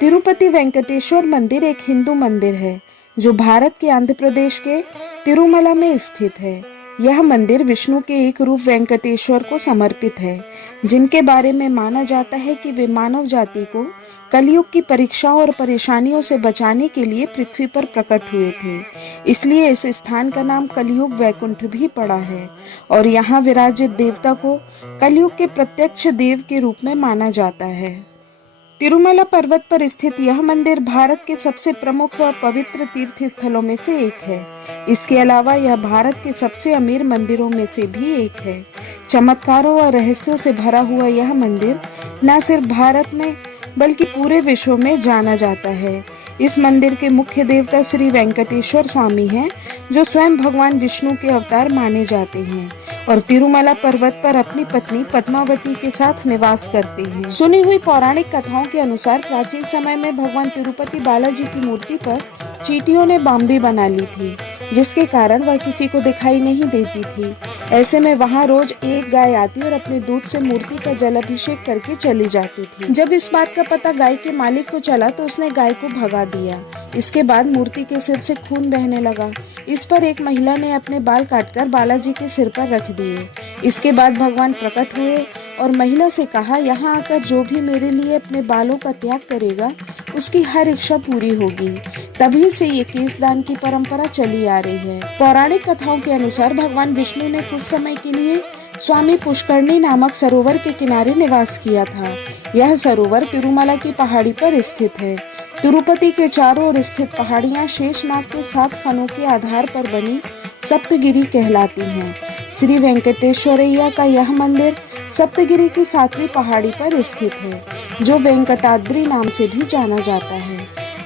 तिरुपति वेंकटेश्वर मंदिर एक हिंदू मंदिर है जो भारत के आंध्र प्रदेश के तिरुमला में स्थित है। यह मंदिर विष्णु के एक रूप वेंकटेश्वर को समर्पित है, जिनके बारे में माना जाता है कि वे मानव जाति को कलयुग की परीक्षाओं और परेशानियों से बचाने के लिए पृथ्वी पर प्रकट हुए थे। इसलिए इस स्थान का नाम कलयुग वैकुंठ भी पड़ा है और यहाँ विराजित देवता को कलयुग के प्रत्यक्ष देव के रूप में माना जाता है। तिरुमला पर्वत पर स्थित यह मंदिर भारत के सबसे प्रमुख व पवित्र तीर्थ स्थलों में से एक है। इसके अलावा यह भारत के सबसे अमीर मंदिरों में से भी एक है। चमत्कारों व रहस्यों से भरा हुआ यह मंदिर न सिर्फ भारत में बल्कि पूरे विश्व में जाना जाता है। इस मंदिर के मुख्य देवता श्री वेंकटेश्वर स्वामी हैं, जो स्वयं भगवान विष्णु के अवतार माने जाते हैं और तिरुमला पर्वत पर अपनी पत्नी पद्मावती के साथ निवास करते हैं। सुनी हुई पौराणिक कथाओं के अनुसार प्राचीन समय में भगवान तिरुपति बालाजी की मूर्ति पर चींटियों ने बाम्बी बना ली थी, जिसके कारण वह किसी को दिखाई नहीं देती थी। ऐसे में वहां रोज एक गाय आती और अपने दूध से मूर्ति का जलाभिषेक करके चली जाती थी। जब इस बात का पता गाय के मालिक को चला तो उसने गाय को भगा दिया। इसके बाद मूर्ति के सिर से खून बहने लगा। इस पर एक महिला ने अपने बाल काटकर बालाजी के सिर पर रख दिए। इसके बाद भगवान प्रकट हुए और महिला से कहा, यहाँ आकर जो भी मेरे लिए अपने बालों का त्याग करेगा उसकी हर इच्छा पूरी होगी। तभी से ये केशदान की परंपरा चली आ रही है। पौराणिक कथाओं के अनुसार भगवान विष्णु ने कुछ समय के लिए स्वामी पुष्करणी नामक सरोवर के किनारे निवास किया था। यह सरोवर तिरुमला की पहाड़ी पर स्थित है। तिरुपति के चारों ओर स्थित पहाड़ियां शेषनाग के 7 फनों के आधार पर बनी सप्तगिरी कहलाती हैं। श्री वेंकटेश्वरैया का यह मंदिर सप्तगिरी की 7वीं पहाड़ी पर स्थित है, जो वेंकटाद्रि नाम से भी जाना जाता है।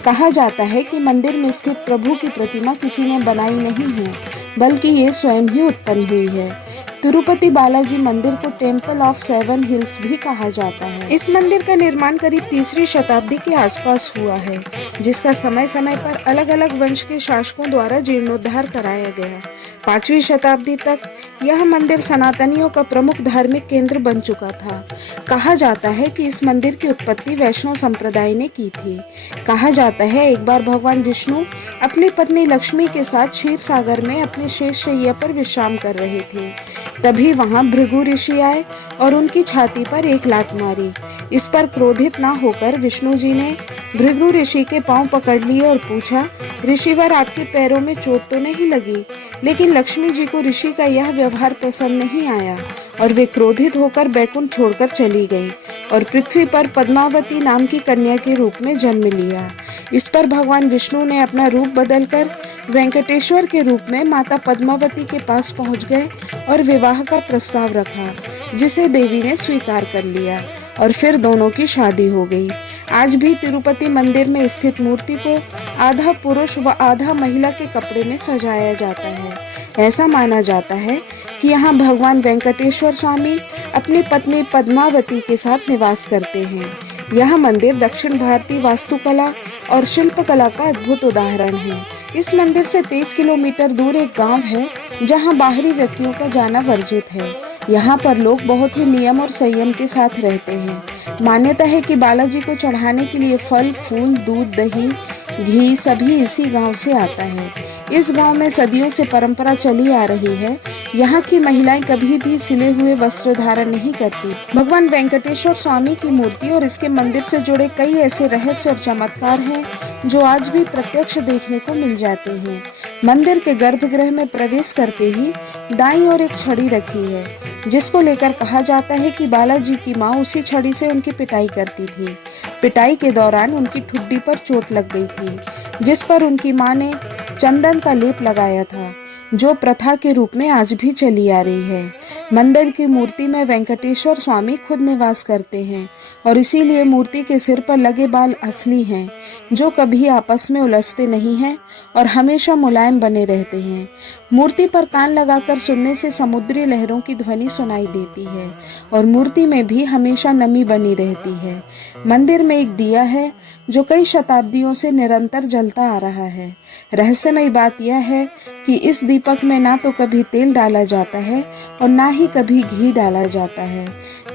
कहा जाता है कि मंदिर में स्थित प्रभु की प्रतिमा किसी ने बनाई नहीं है, बल्कि ये स्वयं ही उत्पन्न हुई है। तिरुपति बालाजी मंदिर को टेम्पल ऑफ 7 हिल्स भी कहा जाता है। इस मंदिर का निर्माण करीब 3री शताब्दी के आसपास हुआ है, जिसका समय समय पर अलग अलग वंश के शासकों द्वारा जीर्णोद्धार कराया गया। 5वीं शताब्दी तक यह मंदिर सनातनियों का प्रमुख धार्मिक केंद्र बन चुका था। कहा जाता है कि इस मंदिर की उत्पत्ति वैष्णव संप्रदाय ने की थी। कहा जाता है एक बार भगवान विष्णु अपनी पत्नी लक्ष्मी के साथ क्षीर सागर में अपने शेषशैया पर विश्राम कर रहे थे। तभी वहां भृगु ऋषि आए और उनकी छाती पर एक लात मारी। इस पर क्रोधित ना होकर विष्णु जी ने भृगु ऋषि के पांव पकड़ लिए और पूछा, ऋषिवर आपके पैरों में चोट तो नहीं लगी? लेकिन लक्ष्मी जी को ऋषि का यह व्यवहार पसंद नहीं आया और वे क्रोधित होकर बैकुंठ छोड़कर चली गई और पृथ्वी पर पद्मावती नाम की कन्या के रूप में जन्म लिया। इस पर भगवान विष्णु ने अपना रूप बदलकर वेंकटेश्वर के रूप में माता पद्मावती के पास पहुंच गए और विवाह का प्रस्ताव रखा, जिसे देवी ने स्वीकार कर लिया और फिर दोनों की शादी हो गई। आज भी तिरुपति मंदिर में स्थित मूर्ति को आधा पुरुष व आधा महिला के कपड़े में सजाया जाता है। ऐसा माना जाता है कि यहाँ भगवान वेंकटेश्वर स्वामी अपनी पत्नी पद्मावती के साथ निवास करते हैं। यह मंदिर दक्षिण भारतीय वास्तुकला और शिल्पकला का अद्भुत उदाहरण है। इस मंदिर से 23 किलोमीटर दूर एक गांव है, जहां बाहरी व्यक्तियों का जाना वर्जित है। यहाँ पर लोग बहुत ही नियम और संयम के साथ रहते हैं। मान्यता है कि बालाजी को चढ़ाने के लिए फल, फूल, दूध, दही, घी सभी इसी गांव से आता है। इस गांव में सदियों से परंपरा चली आ रही है। यहाँ की महिलाएं कभी भी सिले हुए वस्त्र धारण नहीं करती। भगवान वेंकटेश्वर स्वामी की मूर्ति और इसके मंदिर से जुड़े कई ऐसे रहस्य और चमत्कार हैं जो आज भी प्रत्यक्ष देखने को मिल जाते हैं। मंदिर के गर्भगृह में प्रवेश करते ही दाईं ओर एक छड़ी रखी है, जिसको लेकर कहा जाता है कि बालाजी की माँ उसी छड़ी से उनकी पिटाई करती थी। पिटाई के दौरान उनकी ठुड्डी पर चोट लग गई थी, जिस पर उनकी माँ ने चंदन का लेप लगाया था, जो प्रथा के रूप में आज भी चली आ रही है। मंदिर की मूर्ति में वेंकटेश्वर स्वामी खुद निवास करते हैं और इसीलिए मूर्ति के सिर पर लगे बाल असली हैं, जो कभी आपस में उलझते नहीं हैं और हमेशा मुलायम बने रहते हैं। मूर्ति पर कान लगाकर सुनने से समुद्री लहरों की ध्वनि सुनाई देती है और मूर्ति में भी हमेशा नमी बनी रहती है। मंदिर में एक दिया है जो कई शताब्दियों से निरंतर जलता आ रहा है। रहस्यमयी बात यह है कि इस दीपक में ना तो कभी तेल डाला जाता है और ना ही कभी घी डाला जाता है।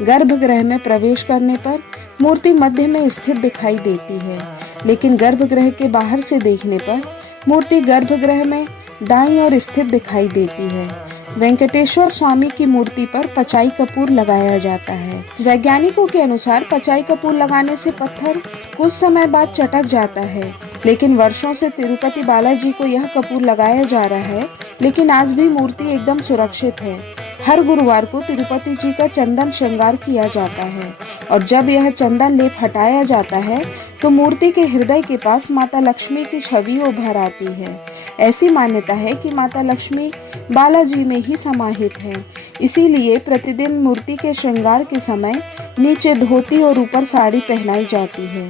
गर्भगृह में प्रवेश करने पर मूर्ति मध्य में स्थित दिखाई देती है, लेकिन गर्भगृह के बाहर से देखने पर मूर्ति गर्भगृह में दाईं ओर स्थित दिखाई देती है। वेंकटेश्वर स्वामी की मूर्ति पर पचाई कपूर लगाया जाता है। वैज्ञानिकों के अनुसार पचाई कपूर लगाने से पत्थर कुछ समय बाद चटक जाता है, लेकिन वर्षों से तिरुपति बालाजी को यह कपूर लगाया जा रहा है, लेकिन आज भी मूर्ति एकदम सुरक्षित है। हर गुरुवार को तिरुपति जी का चंदन श्रृंगार किया जाता है और जब यह चंदन लेप हटाया जाता है तो मूर्ति के हृदय के पास माता लक्ष्मी की छवि उभर आती है। ऐसी मान्यता है कि माता लक्ष्मी बालाजी में ही समाहित है, इसीलिए प्रतिदिन मूर्ति के श्रृंगार के समय नीचे धोती और ऊपर साड़ी पहनाई जाती है।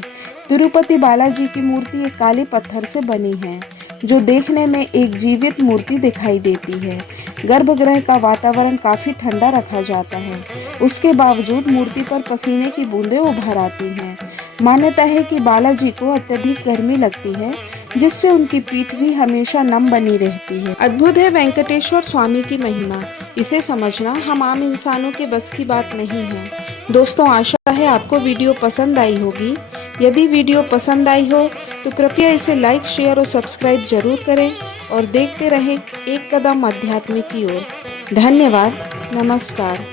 तिरुपति बालाजी की मूर्ति एक काले पत्थर से बनी है, जो देखने में एक जीवित मूर्ति दिखाई देती है। गर्भगृह का वातावरण काफी ठंडा रखा जाता है, उसके बावजूद मूर्ति पर पसीने की बूंदें उभर आती हैं। मान्यता है कि बालाजी को अत्यधिक गर्मी लगती है, जिससे उनकी पीठ भी हमेशा नम बनी रहती है। अद्भुत है वेंकटेश्वर स्वामी की महिमा, इसे समझना हम आम इंसानों के बस की बात नहीं है। दोस्तों, आशा है आपको वीडियो पसंद आई होगी। यदि वीडियो पसंद आई हो तो कृपया इसे लाइक, शेयर और सब्सक्राइब जरूर करें और देखते रहें एक कदम अध्यात्म की ओर। धन्यवाद। नमस्कार।